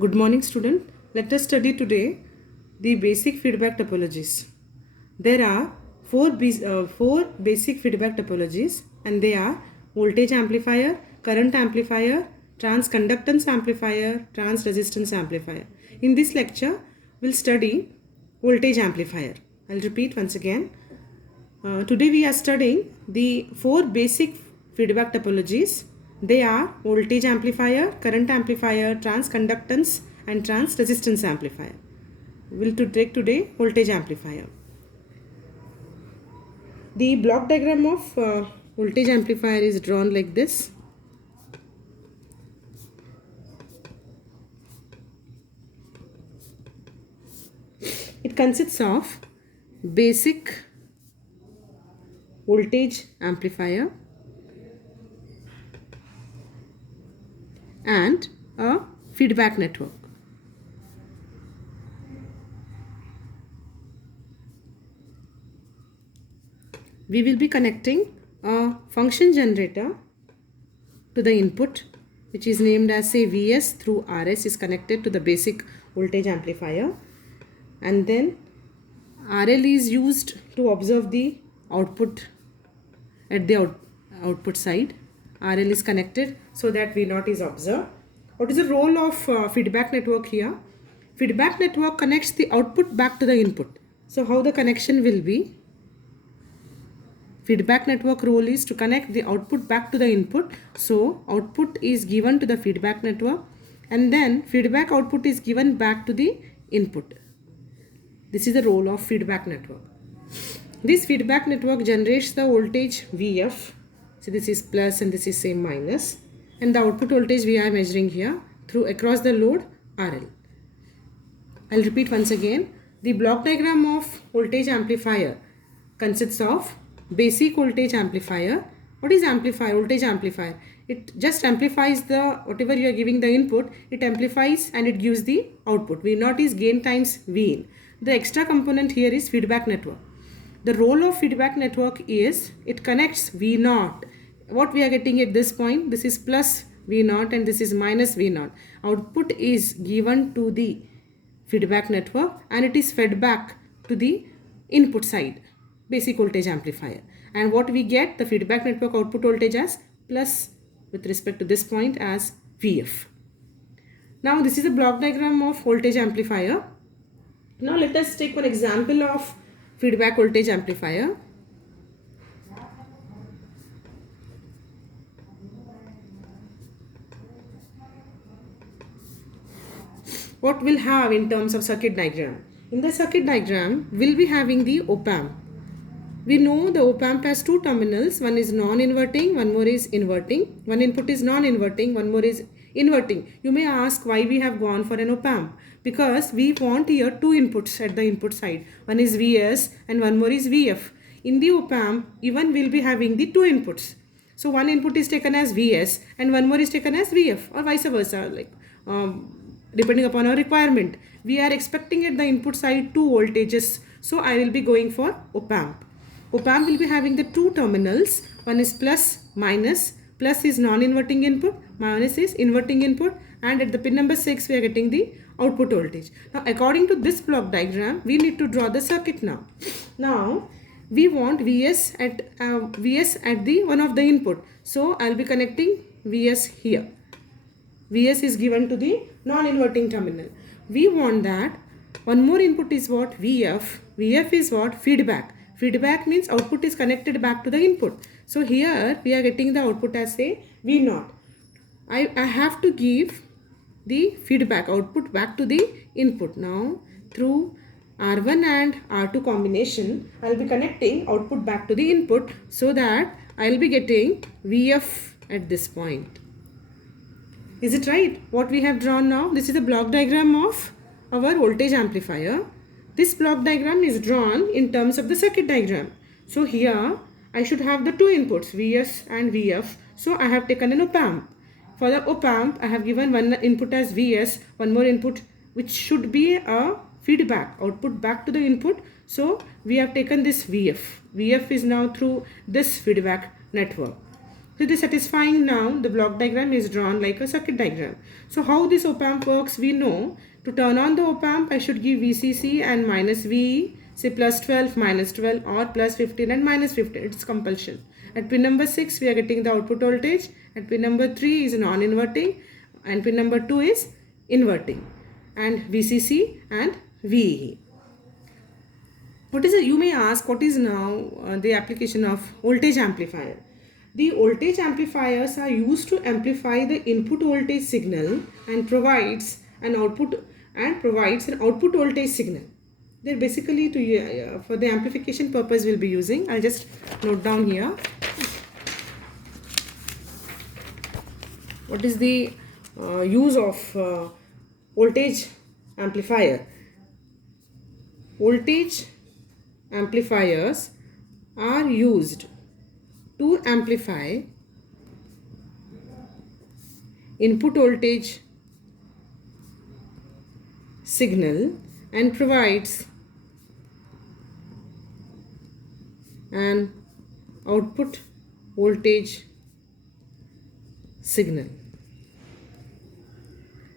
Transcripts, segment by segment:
Good morning, student. Let us study today the basic feedback topologies. There are four basic feedback topologies, and they are voltage amplifier, current amplifier, transconductance amplifier, transresistance amplifier. In this lecture, we'll study voltage amplifier. I'll repeat once again. Today we are studying the four basic feedback topologies. They are voltage amplifier, current amplifier, transconductance and transresistance amplifier. We'll to take today voltage amplifier. The block diagram of voltage amplifier is drawn like this. It consists of basic voltage amplifier and a feedback network. We will be connecting a function generator to the input, which is named as say Vs through Rs is connected to the basic voltage amplifier, and then RL is used to observe the output at the output side. RL is connected so that V0 is observed. What is the role of feedback network here? Feedback network connects the output back to the input. So how the connection will be? Feedback network role is to connect the output back to the input. So output is given to the feedback network, and then feedback output is given back to the input. This is the role of feedback network. This feedback network generates the voltage Vf. So this is plus and this is same minus, and the output voltage we are measuring here through across the load RL. I'll repeat once again. The block diagram of voltage amplifier consists of basic voltage amplifier. What is amplifier? Voltage amplifier. It just amplifies the whatever you are giving the input, it amplifies and it gives the output. V0 is gain times Vin. The extra component here is feedback network. The role of feedback network is it connects V0. What we are getting at this point, this is plus V0 and this is minus V0. Output is given to the feedback network and it is fed back to the input side, basic voltage amplifier. And what we get, the feedback network output voltage as plus with respect to this point as Vf. Now this is a block diagram of voltage amplifier. Now let us take one example of feedback voltage amplifier. What we'll have in terms of circuit diagram? In the circuit diagram, we'll be having the op-amp. We know the op-amp has two terminals. One is non-inverting, one more is inverting. One input is non-inverting, one more is inverting. You may ask why we have gone for an op-amp. Because we want here two inputs at the input side. One is Vs and one more is Vf. In the op-amp, even we'll be having the two inputs. So one input is taken as Vs and one more is taken as Vf, or vice versa, like depending upon our requirement. We are expecting at the input side two voltages. So I will be going for op-amp. Op-amp will be having the two terminals. One is plus, minus. Plus is non-inverting input, minus is inverting input, and at the pin number 6 we are getting the output voltage. Now according to this block diagram, we need to draw the circuit now. Now we want Vs at the one of the input. So I will be connecting Vs here. Vs is given to the non-inverting terminal. We want that one more input is what? Vf. Vf is what? Feedback. Feedback means output is connected back to the input. So here we are getting the output as say V0. I have to give the feedback output back to the input. Now through R1 and R2 combination, I will be connecting output back to the input so that I will be getting Vf at this point. Is it right? What we have drawn now? This is the block diagram of our voltage amplifier. This block diagram is drawn in terms of the circuit diagram. So here I should have the two inputs Vs and Vf. So I have taken an op-amp. For the op-amp I have given one input as Vs, one more input which should be a feedback output back to the input. So we have taken this Vf. Vf is now through this feedback network. So it is satisfying now. The block diagram is drawn like a circuit diagram. So how this op-amp works, we know. To turn on the op-amp, I should give VCC and minus VE, say plus 12, minus 12 or plus 15 and minus 15. It's compulsion. At pin number 6, we are getting the output voltage. At pin number 3 is non-inverting and pin number 2 is inverting. And VCC and VE. What is it? You may ask, what is now the application of voltage amplifier? The voltage amplifiers are used to amplify the input voltage signal and provides an output voltage signal. They're basically to for the amplification purpose we'll be using. I'll just note down here. What is the use of voltage amplifier? Voltage amplifiers are used to amplify input voltage signal and provides an output voltage signal.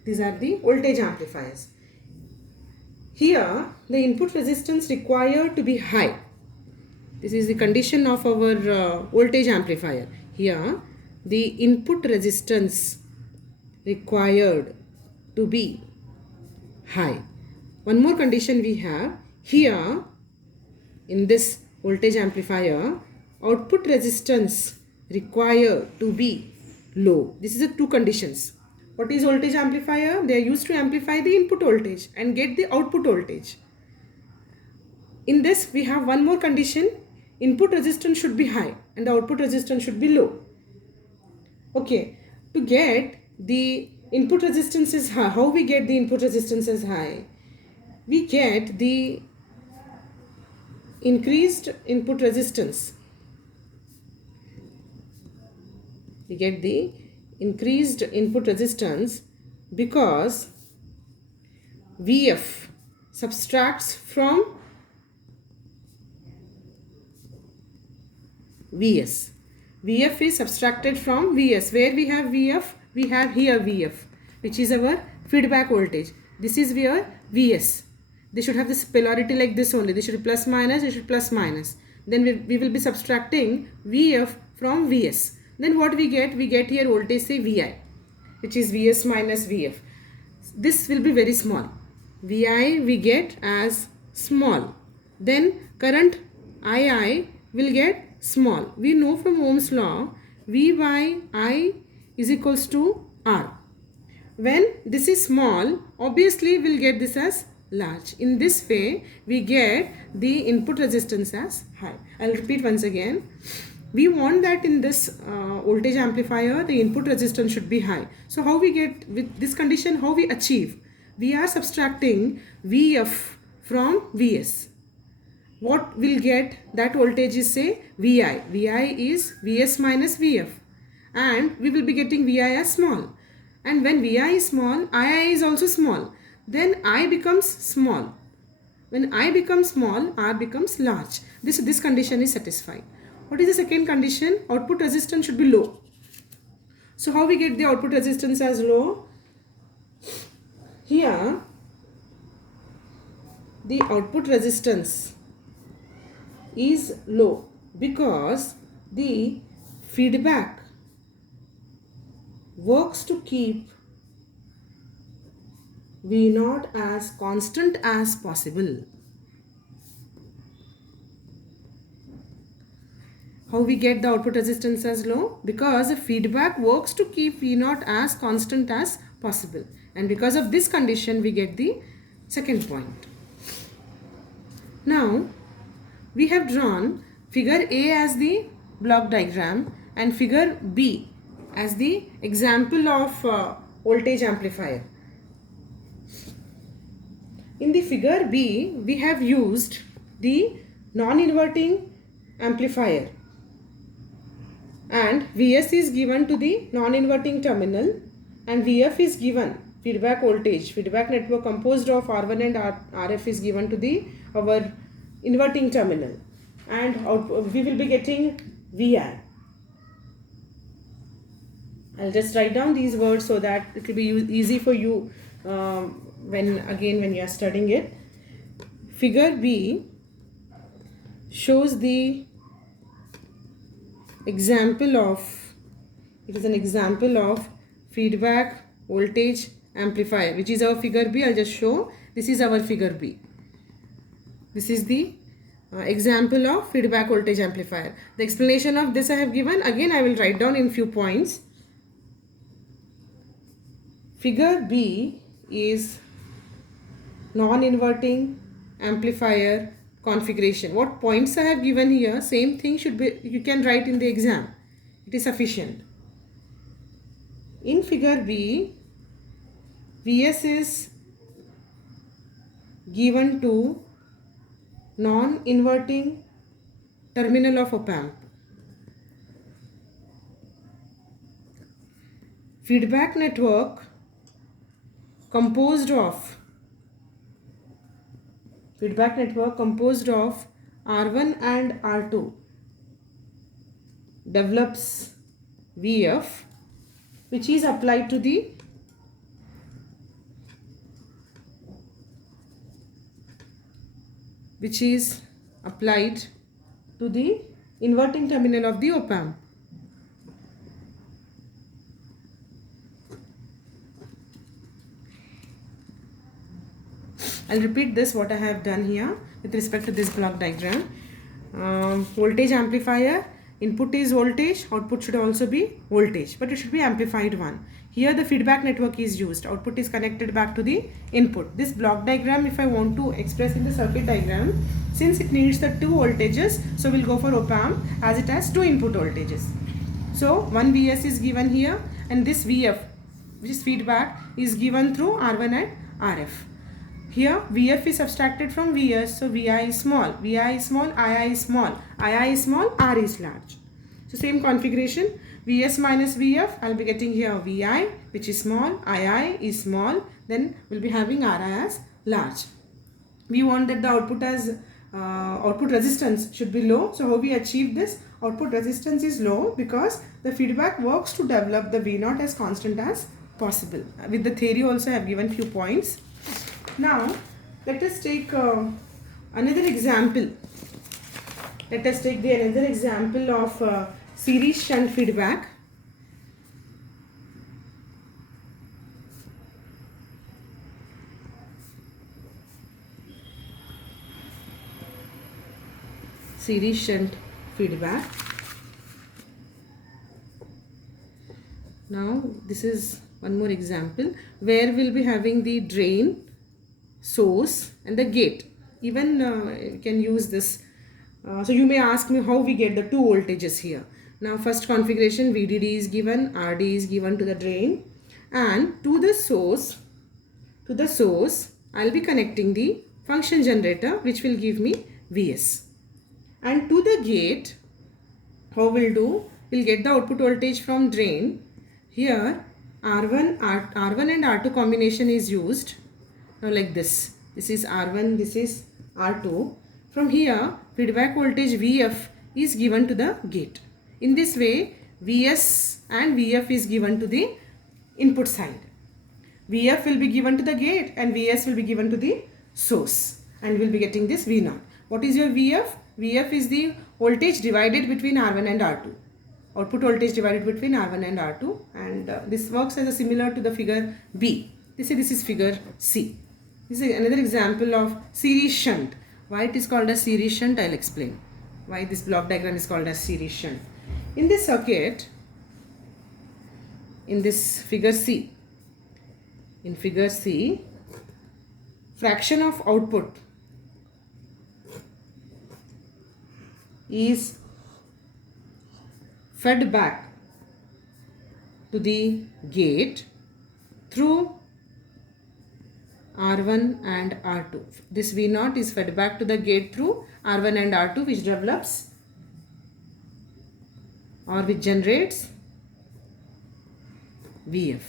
These are the voltage amplifiers. Here, the input resistance required to be high. This is the condition of our voltage amplifier. Here, the input resistance required to be high. One more condition we have. Here, in this voltage amplifier, output resistance required to be low. This is the two conditions. What is voltage amplifier? They are used to amplify the input voltage and get the output voltage. In this, we have one more condition. Input resistance should be high and the output resistance should be low. Okay, to get the input resistance is high, how we get the input resistance is high? We get the increased input resistance. We get the increased input resistance because VF subtracts from VS. VF is subtracted from VS. Where we have VF? We have here VF, which is our feedback voltage. This is where VS. They should have this polarity like this only. They should be plus minus, they should plus minus. Then we will be subtracting VF from VS. Then what we get? We get here voltage say VI, which is VS minus VF. This will be very small. VI we get as small. Then current II will get small. We know from Ohm's law, V by I is equals to R. When this is small, obviously we'll get this as large. In this way, we get the input resistance as high. I'll repeat once again. We want that in this voltage amplifier, the input resistance should be high. So how we get, with this condition, how we achieve? We are subtracting VF from VS. What will get that voltage is say VI. VI is VS minus VF. And we will be getting VI as small. And when VI is small, II is also small. Then I becomes small. When I becomes small, R becomes large. This condition is satisfied. What is the second condition? Output resistance should be low. So how we get the output resistance as low? Here, the output resistance is low because the feedback works to keep V0 as constant as possible. How we get the output resistance as low? Because the feedback works to keep V0 as constant as possible. And because of this condition, we get the second point. Now, we have drawn figure A as the block diagram and figure B as the example of voltage amplifier. In the figure B, we have used the non-inverting amplifier and Vs is given to the non-inverting terminal and Vf is given feedback voltage. Feedback network composed of R1 and Rf is given to our inverting terminal and we will be getting Vi. I'll just write down these words so that it will be easy for you when you are studying it. Figure B shows the example of, it is an example of feedback voltage amplifier, which is our figure B. I'll just show, this is our figure B. This is the example of feedback voltage amplifier. The explanation of this I have given. Again, I will write down in few points. Figure B is non-inverting amplifier configuration. What points I have given here, same thing should be, you can write in the exam. It is sufficient. In figure B, Vs is given to non-inverting terminal of op-amp. Feedback network composed of R1 and R2 develops Vf, which is applied to the inverting terminal of the op-amp. I'll repeat this what I have done here with respect to this block diagram. Voltage amplifier, input is voltage, output should also be voltage, but it should be amplified one. Here the feedback network is used, output is connected back to the input. This block diagram, if I want to express in the circuit diagram, since it needs the two voltages, so we'll go for op-amp as it has two input voltages. So one Vs is given here, and this Vf, which is feedback, is given through R1 and Rf. Here Vf is subtracted from Vs, so Vi is small, Vi is small, Ii is small, Ii is small, R is large. So same configuration, Vs minus Vf, I'll be getting here Vi, which is small, Ii is small, then we'll be having Ri as large. We want that the output resistance should be low. So how we achieve this? Output resistance is low because the feedback works to develop the V0 as constant as possible. With the theory also I have given few points. Now let us take another example. Let us take another example of series shunt feedback. Series shunt feedback. Now this is one more example where we'll be having the drain, source and the gate. Even you can use this. So you may ask me how we get the two voltages here. Now first configuration, VDD is given, RD is given to the drain, and to the source I'll be connecting the function generator which will give me Vs. And to the gate, how we'll do? We'll get the output voltage from drain. Here R1 and R2 combination is used. Now like this. This is R1, this is R2. From here, feedback voltage Vf is given to the gate. In this way, Vs and Vf is given to the input side. Vf will be given to the gate and Vs will be given to the source. And we'll be getting this V0. What is your Vf? Vf is the voltage divided between R1 and R2. Output voltage divided between R1 and R2. And this works as a similar to the figure B. This is figure C. This is another example of series shunt. Why it is called as series shunt, I'll explain. Why this block diagram is called as series shunt. In this circuit, in this figure C, fraction of output is fed back to the gate through R1 and R2. This V0 is fed back to the gate through R1 and R2, which develops or which generates Vf.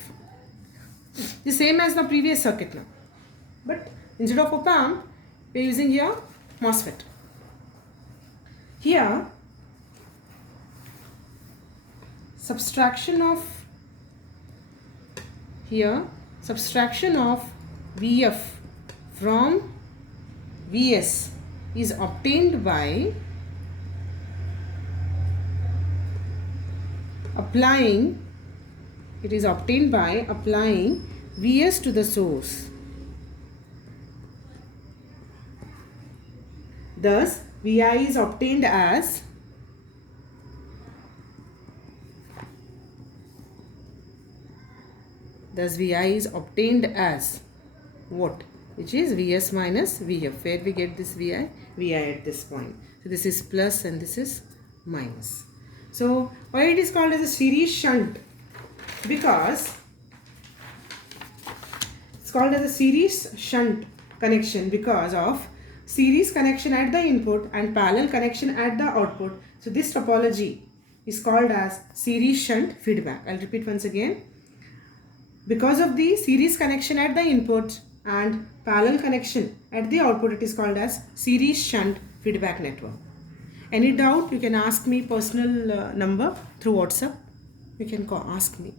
The same as the previous circuit now. But instead of op-amp, we are using here MOSFET. Here, subtraction of Here subtraction of Vf from Vs is obtained by applying Vs to the source. Thus Vi is obtained as what? Which is Vs minus Vf. Where we get this Vi? Vi at this point. So this is plus and this is minus. So why it is called as a series shunt? Because it's called as a series shunt connection because of series connection at the input and parallel connection at the output. So this topology is called as series shunt feedback. I'll repeat once again. Because of the series connection at the input and parallel connection at the output, it is called as series shunt feedback network. Any doubt, you can ask me personal number through WhatsApp. You can ask me.